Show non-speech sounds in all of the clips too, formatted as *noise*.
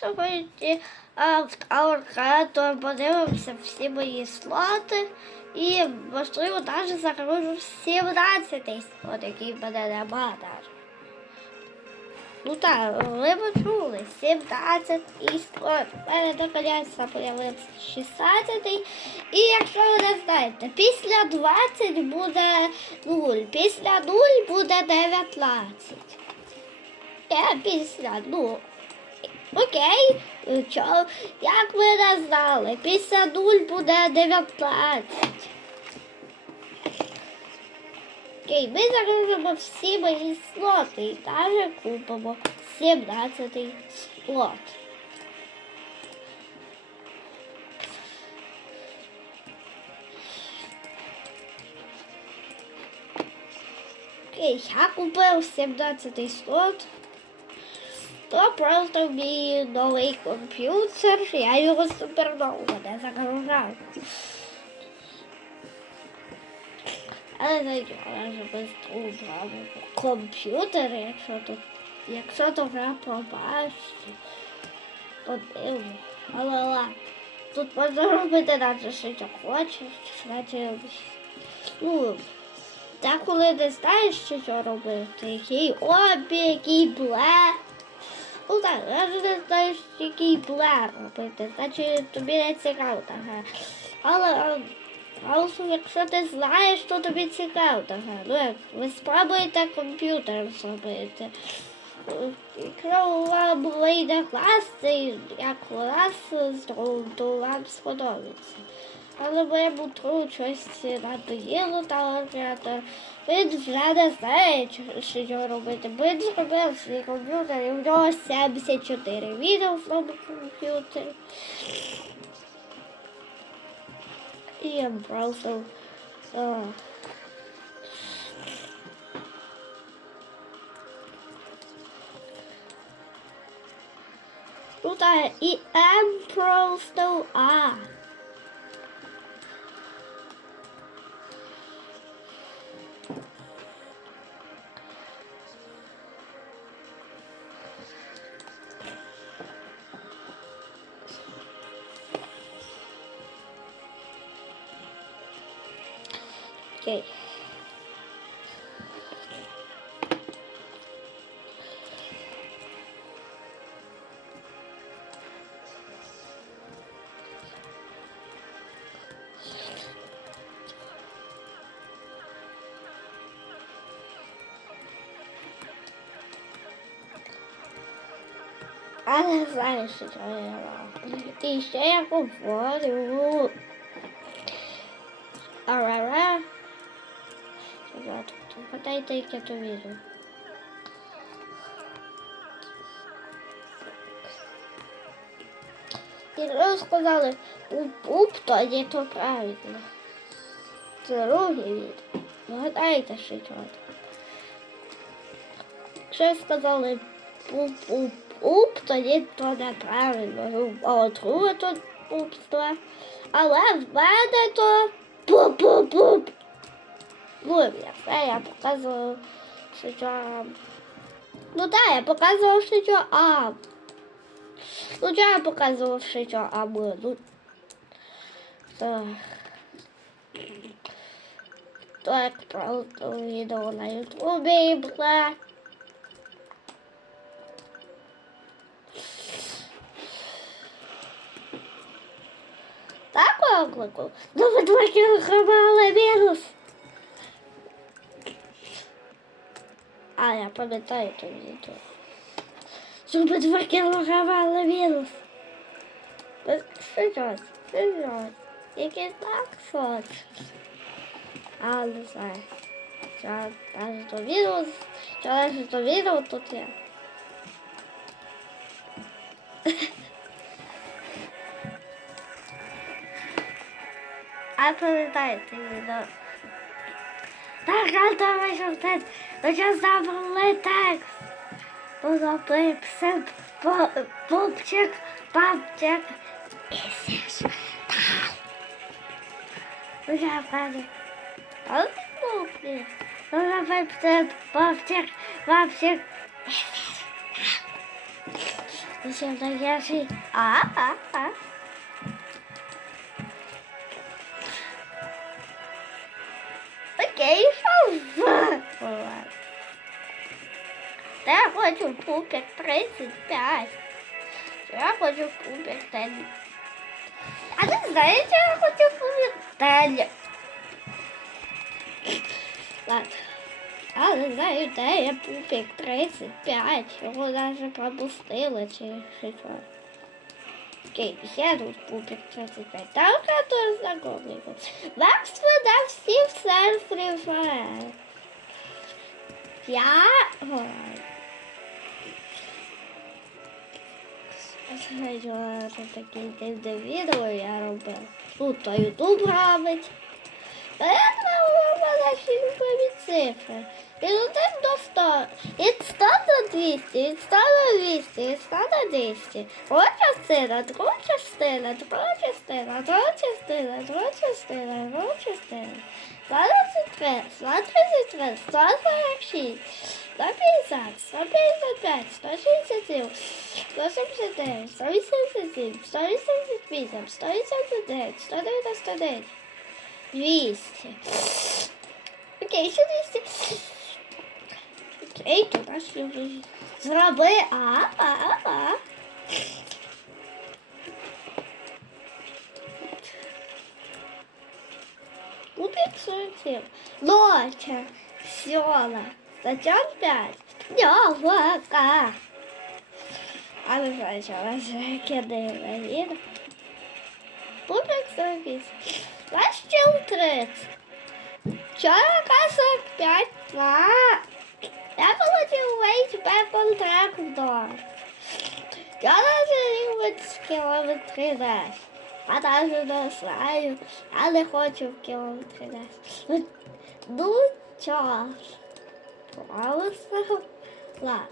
сьогодні а, в Тауркету подивимося всі мої слоти. І, можливо, навіть загружу 17-й слот, який мене нема навіть. Ну так, ви почули, 17 і слот. У мене наконець появився 16. І якщо ви не знаєте, після 20 буде 0, після 0 буде 19. Я після, ну, окей, чо, як ви не знали, після 0 буде 19. Окей, ми загрузимо всі мої слоти і навіть купимо 17 слот. Окей, я купив 17 слот. То просто мій новий комп'ютер, я його супернову не загружав. Але ж без труда комп'ютер, якщо тут, якщо то гра побачить, подивимо. Але ладно, тут можна робити наче що хочеш, наче, ну, та коли не знаєш, що робити, який обі, який бле. Ну так, навіть не знаєш, який бле робити, значить тобі не цікаво та. Але Also, якщо ти знаєш, то тобі цікаво така. Ну, як ви спробуєте комп'ютер зробити. Якщо вам вийде клас, як клас зробив, то вам сподобається. Але моєму тру щось надоїло таланта. Він вже не знає, що його робити. Бо він зробив свій комп'ютер, і в нього 74 відео в тому комп'ютері. І я просто. А, Тут а, і М просто А. Окей. Але знаєш, що я роблю. І ще я говорю. Арара. Ребят, гадайте, як я то вірю. І ви сказали, уп-уп, то є то правильно. Це другий від. Вгадайте, що чого. Якщо сказали уп-уп-уп, тоді то неправильно. Ну, а друге то упство. Але в мене то пуп-пуп-пуп. Ну, я все, я показував, що що... Ну так, я показував, що що А. Ну, що я показував, що що А було. Ну, так. Так, просто відео на ютубі, бла. Так, оклику? Ну, ви два кілограми мінус. А, я пам'ятаю то відео. Щоб два кілограми, але мінус. Серйозно, серйозно. Який так сот. А, не знаю. Що навіть то відео, що навіть то відео тут є. А пам'ятаєте відео? Так, а то вийшов тест. Ну, зараз забрали текст. Було пипсип, пупчик, папчик. І все ж так. Уже впаде. А пупчик. Уже пипсип, пупчик, папчик. І все ж так. Зачем таке жи? А, а, а. Окей, я хочу пупик 35. Я хочу пупик 10. А не знаєте, я хочу пупик 10. Ладно. Я не знаю, де я пупик 35. Його навіть пропустила чи що. Окей, я тут пупик 35. Там который знакомий. Вас видав всі все фрифе. Я... Ой. Знаєте, таке дивне відео я робив. Тут то Ютуб робить. Та я робила наші любимі цифри. Від 1 до 100. Від 100 до 200, від 100 до 200, від 100 до 200. Друга частина, друга частина, друга частина, друга частина, друга частина, друга частина. 123, 133, 146, 150, 155, 167, 179, 187, 188, 189, 199, 200. Окей, ще 200. Окей, то наш любий. Зроби, а, а, а. Кубик 47. Лоча, села, статья 5. Яблоко. А ви почалася кидає він. Кубик 48. Ваш чил 30. Чоловіка 45. Два. Я получил весь Б-контракт вдома. Я даже любить кілометри десь. А даже не знаю. Я не хочу в кілометри десь. Ну, Ну, час. Просто лад.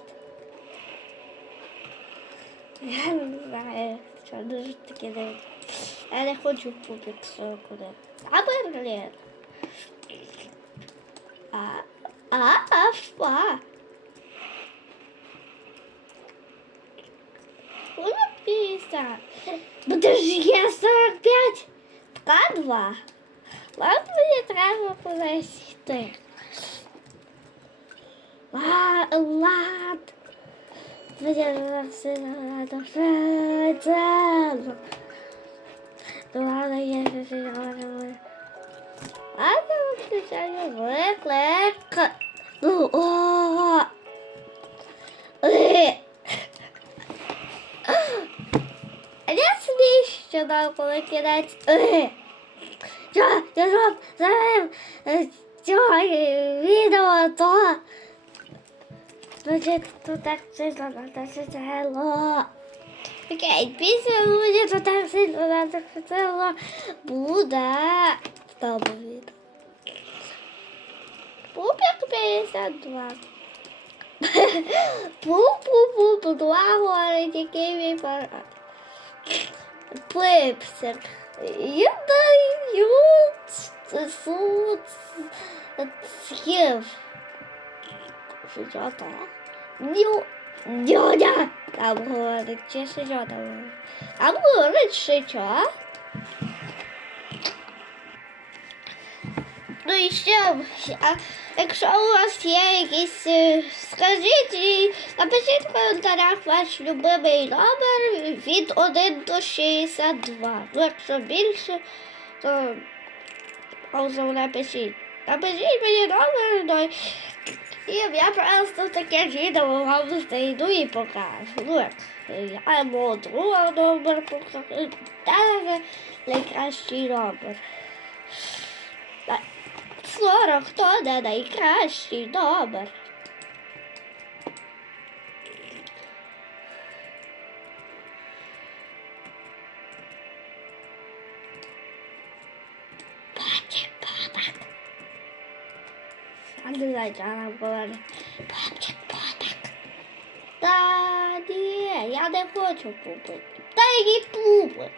Я не знаю, що дуже таке дивиться. Я не хочу в пупік 41. А Берлін. А, а, а, фа. Ну, 50. Подожди, я 45. Така 2. Ладно, мені треба повести. А, лад. Ладно, я же а я включаю виклик. О. Я сміщу нам коли кінець. Я, я зроб, зробив е, цього відео, то Значить, то так сильно надо сиділо. Окей, після буде то так сильно надо сиділо. Буде в тому відео. Пупик 52. Пу-пу-пу, два говорить, який мій парад. Пипсик. Я даю суд з'їв. Що там? Дю. Дюдя. Там говорить, чи що там говорить? Там Ну і ще, а якщо у вас є якісь, е, скажіть і напишіть в коментарях ваш любимий номер від 1 до 62. Ну, якщо більше, то просто напишіть. Напишіть мені номер, ну, і я просто таке відео вам знайду і покажу. Ну, як я йому друга номер покажу, та найкращий номер. 40 хто не найкращий номер. Папчик, папак. А не знаю, що вона. Та ні, я не хочу пупик. Та який пупик.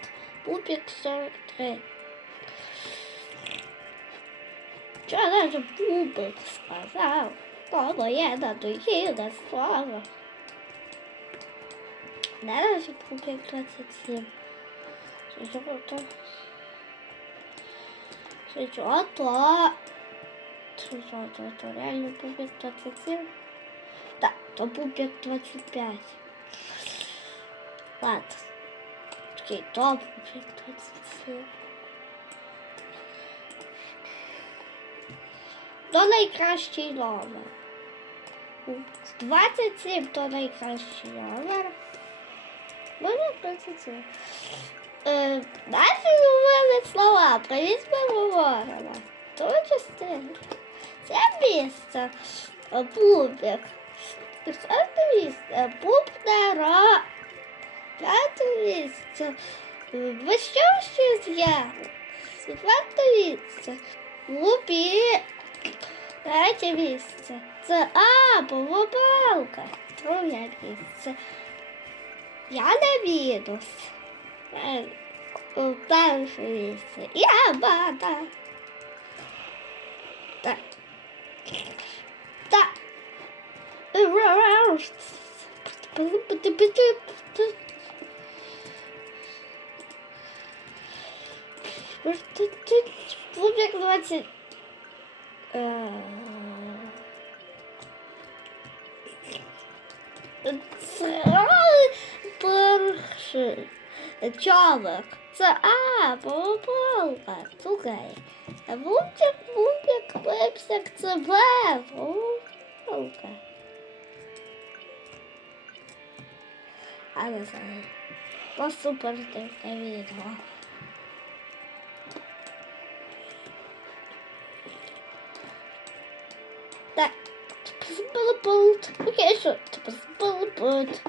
Пупик 43. Що даже пупик сказав? То моє надоїле слово. Наразі пупік 27. Що Що то? Що то, реально пупік 27? Так, то пупік 25. Ладно. Окей, то пупік 27. То найкращий номер. 27 то найкращий номер. Може 27. Е, наші новими слова. Привіт ми. То частина. Це місце. е, Бубик. Це місце. Бубнера. П'яте місце. Вищо щось є. Четверте місце. Бубі. Третє місце. Це А, повопалка. Друге місце. Я на мінус. Перше місце. Я бата. Так. Так. Публік 20. Перший човик. Це А, попалка. Слухай. Бубчик, бубик, пипсик, це Б, попалка. А не знаю. Ну, супер дивне відео. Так. Спалпут. Окей, що? Спалпут.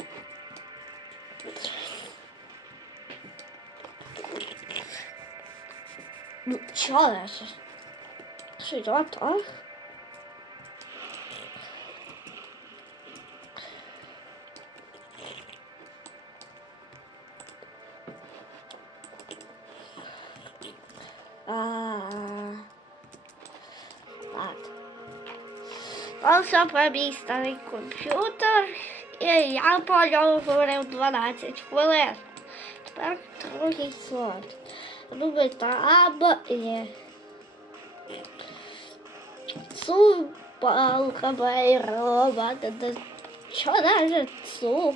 Ну, чё дальше? Что идет, Мій старий комп'ютер. І я по ньому говорив 12 хвилин. Тепер другий слот. Думаю, там є. Цупалка байрома. Що даже цуп?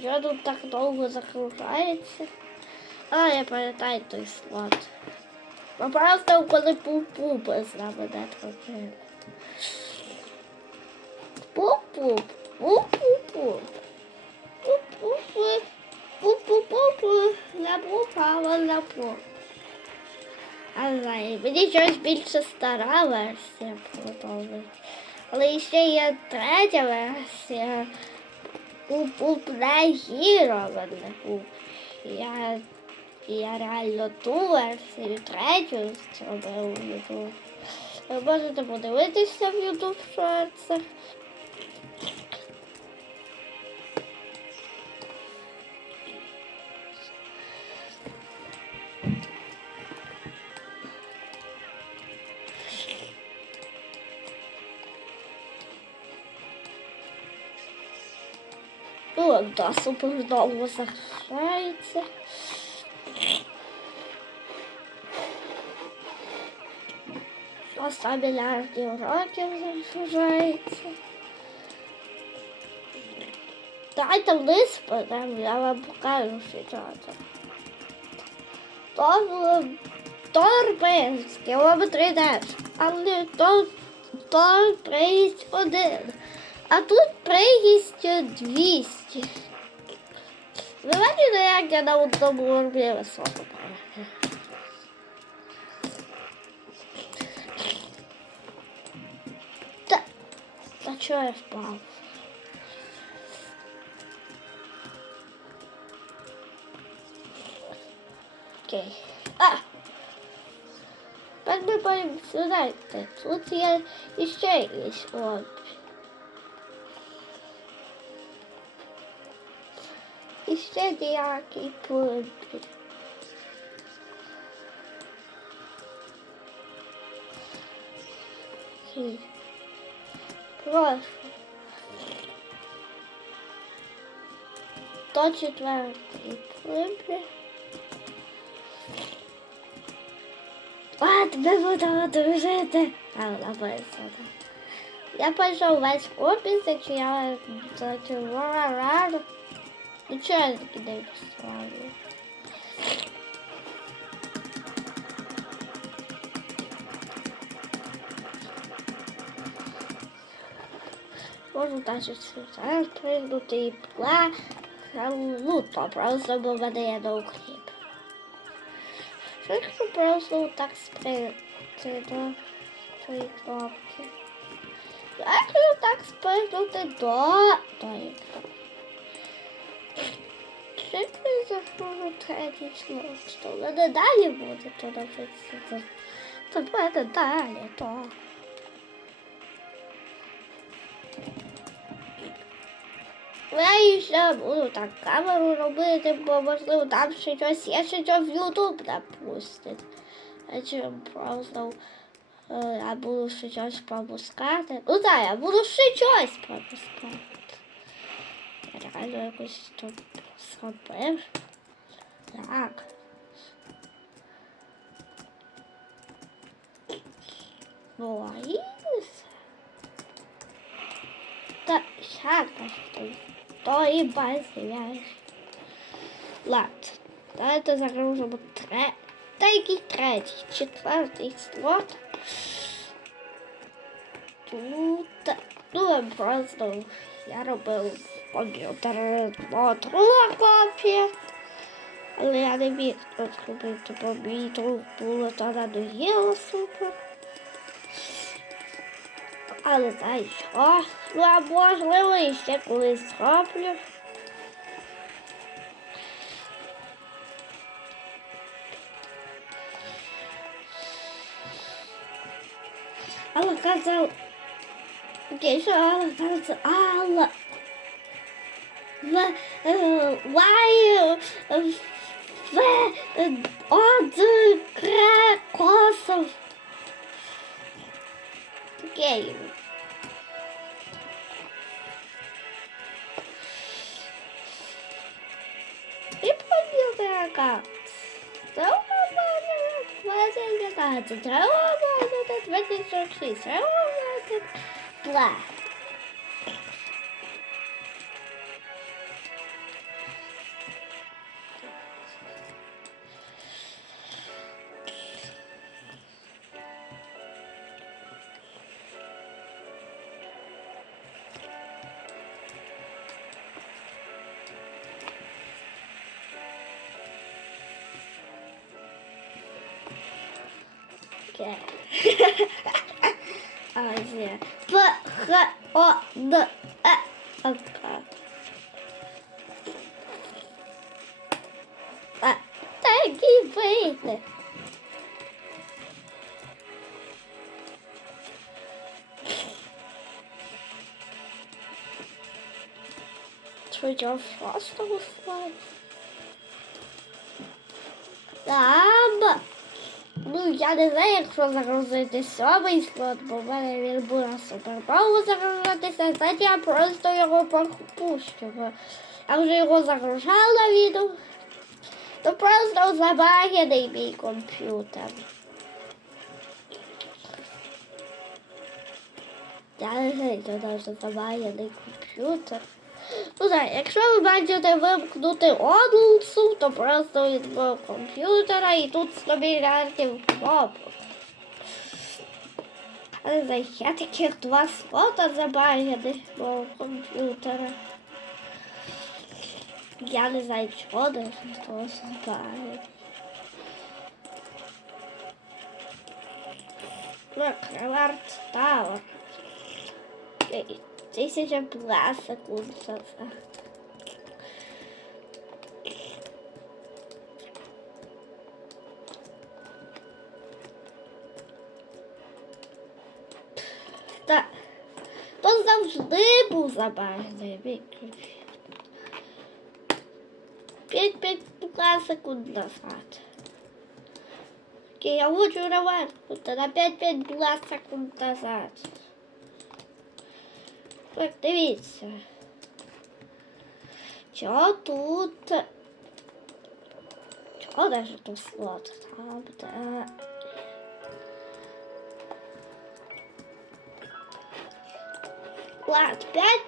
Що тут так довго закружається? А, я пам'ятаю той слот. Просто коли пуп-пуп з нами не трохи. Пуп-пуп, пуп-пуп-пуп. Пуп-пуп-пуп. Пу-пу-пу-пу, запупала запу. Але мені щось більше стара версія подобається. Але ще є третя версія. Пуп. Я, я реально ту версію, третю YouTube. Ви можете подивитися в YouTube шорцах. О, да, супер довго захищається. Що 100 мільярдів років захищається. Давайте вниз подам, я вам покажу, що це. То, то без кілометри теж, але то, то приїзд один. А тут приїзд 200. Ви бачите, як я на одному горбі високо прыгаю? Та, та чого я впав? Окей. А! Ми будемо сюди. Тут є іще якийсь от. І ще ніякий пункт. Прошу. 104 клипі. А, тебе буду дружити. А, написано. Я пройшов весь опис, якщо я зачувала. Ну чого я не поставлю? Можу навіть зараз пригнути і пла. Ну, то просто бо є на хліб. Що якщо просто так спригнути до цієї кнопки? Якщо так спригнути до тої кнопки. Що я захожу третій слог? Що в мене далі буде, то прийти? То в мене далі. Я ще буду так камеру робити, бо можливо там ще щось є, ще що в Ютуб напустить. Чи просто е, я буду ще щось пропускати. Ну так, я буду ще щось пропускати. Я реально якось тут зробив. Так. Ну, а і все. Та. То і базі Ладно. Давайте загрузимо тре... Та який третій, четвертий слот. Тут, ну, просто я робив комп'ютер по друга копія. Але я не міг тут зробити, бо мій друг було то надоїло супер. Але що? Ну, а можливо, і ще колись зроблю. Але казав, окей, що але казав, але е, в, е, от кракосов. Окей. така. Треба мати така. Треба мати 26. Треба мати 2. Okay. *laughs* oh, yeah. But, oh, the, uh, okay. Uh, thank you, please. Frost. Я не знаю, якщо загрузити сьомий слот, бо в мене він буде супер довго загружатися, значить я просто його пропущу. Бо я вже його загружала на відео. То просто забагений мій комп'ютер. Я не знаю, то навіть забагений комп'ютер. Ну так, якщо ви бачите вимкнути одну, то просто від комп'ютера і тут 100 мільярдів кнопок. Але за я таких два слота забагених мого комп'ютера. Я не знаю, чого де того забагений. Кроварт Тауер. Окей. Тисяча два секунд назад. Так. То завжди був забавний виключ. 5-5 секунд назад. Окей, я хочу реверку, та на 5-5 секунд назад. Так, дивіться. Що тут? Чого даже тут слот? Там, де... Ладно,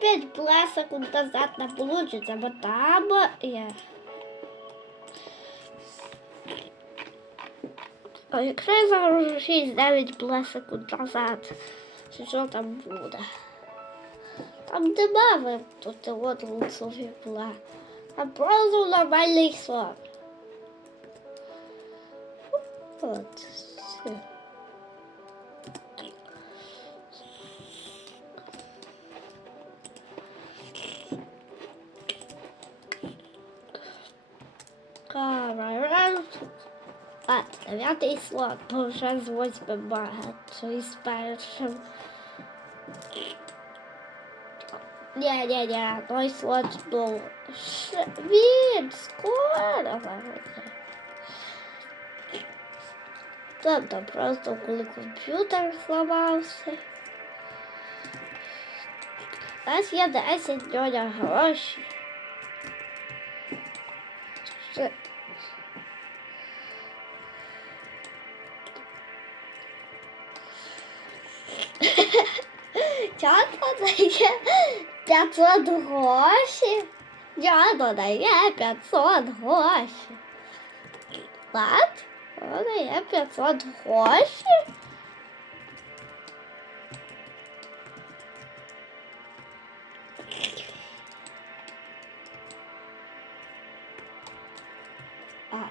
5-5 була секунд назад не получится, бо там є. А якщо я загружу 6-9 була секунд назад, то що там буде? Там нема вимкнути от луцові була. Там просто нормальний сон. От. все. Камера. А, дев'ятий слот, бо вже з восьмим багато і з першим. Ні, ні, ні, той слот ну, ш- він скоро виходить. Тобто просто коли комп'ютер зламався. У нас є 10 днів гроші. Ще- Тятко дає 500 гроші. Дядо дає 500 гроші. Лад? О, дає 500 гроші. Лад.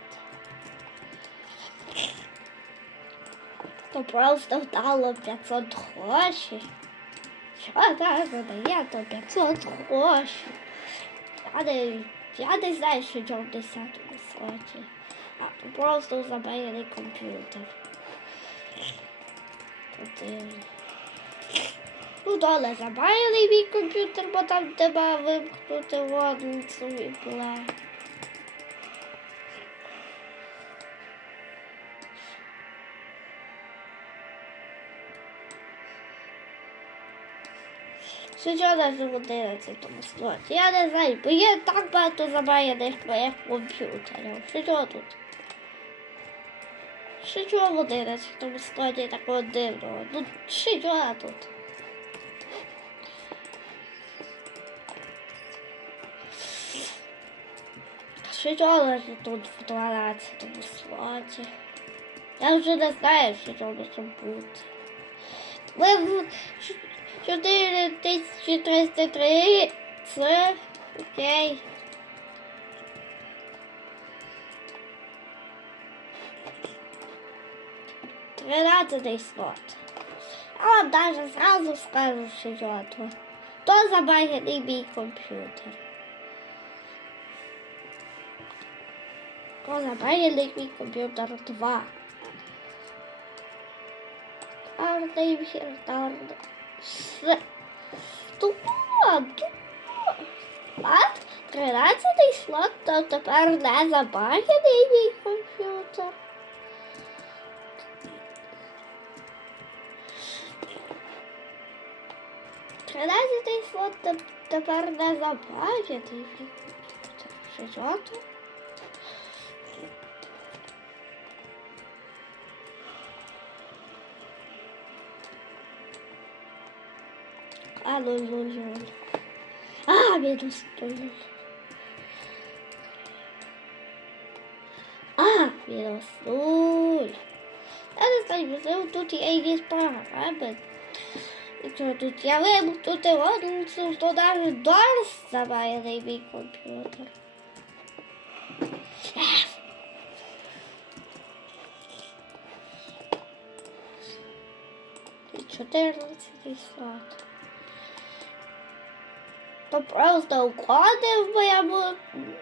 То просто вдало 500 грошей. Що так дає, то 500 грошей. Я не, я не знаю, що в 10-му слоті. А просто забаєний комп'ютер. Ну, доле забаєний мій комп'ютер, бо там треба вимкнути воду собі була. Що навіть в 11 слоті? Я не знаю, бо є так багато забаяних моїх комп'ютерів. Що тут? Що в 11 слоті такого дивного? Ну, що тут? Що тут в 12 слоті? Я вже не знаю, що може бути. Ми 4303 це окей. Тринадцятий слот. Вам даже сразу скажу, що я то. Забаганий мій комп'ютер. То забаганий мій комп'ютер 2. Карний віртарний. С. Тупо, тупо. Слот, 13 слот, то тепер не забаганий мій комп'ютер. Тринадцятий слот теп- тепер не забаганий мій комп'ютер. Що то? А, ноль, ноль, ноль. А, минус ноль. А, минус ноль. Я не знаю, можливо, тут є якісь програми. Якщо тут я вибух, тут і одну, то навіть дорс забає мій комп'ютер. І 14 слот. То просто вклади в моєму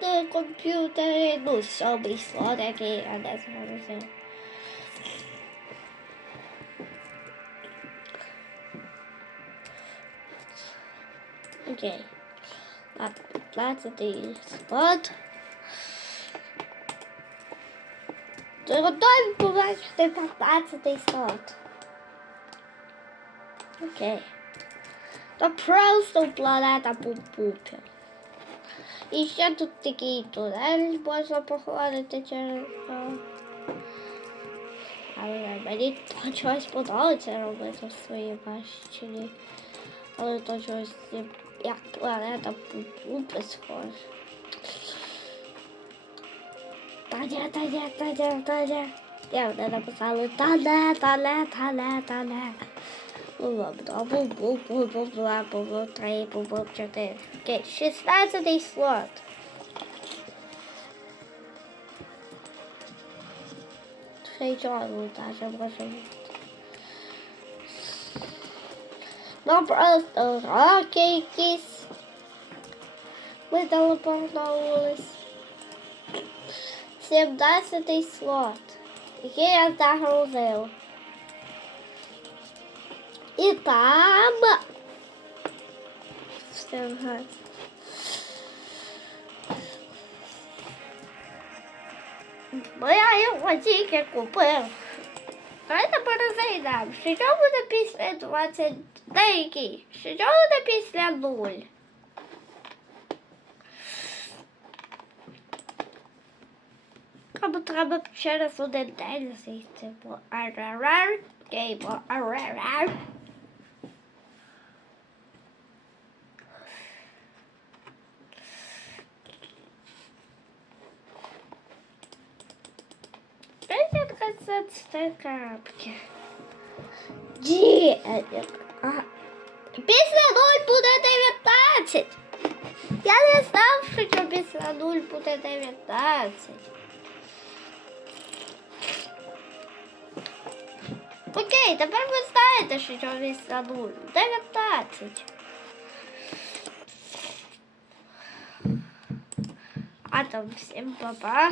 е, комп'ютері, ну, сьомий слот, який я не згорозив. Окей. Так, 15 слот. То готові побачити 15 слот. Окей. Та просто планета Пупупі. І ще тут такий тунель можна проходити через. Але мені чогось подобається робити в своїй баченні. Але то чогось як планета Пупупі схоже. Та не, та не, та не, та не. Я вже написала та не, та не, та не, та не. Okay, шестнадцатый слот. Шейджон даже может Ну просто ракетис. Мы телепортнулись. Семнадцатый слот. Я загрузил. Itaba. Bayağı yok acıyı ki kupayım. Hadi bana Zeynep. daí da se duvarı değil Şurada da do olho. Como traba puxar a sua dentada, assim, tipo, ararar, game, ararar. тридцять крапки. Дев'ять. Ага. Після нуль буде 19. Я не знав, що після нуль буде 19. Окей, тепер ви знаєте, що після нуль 19. А там всім па-па.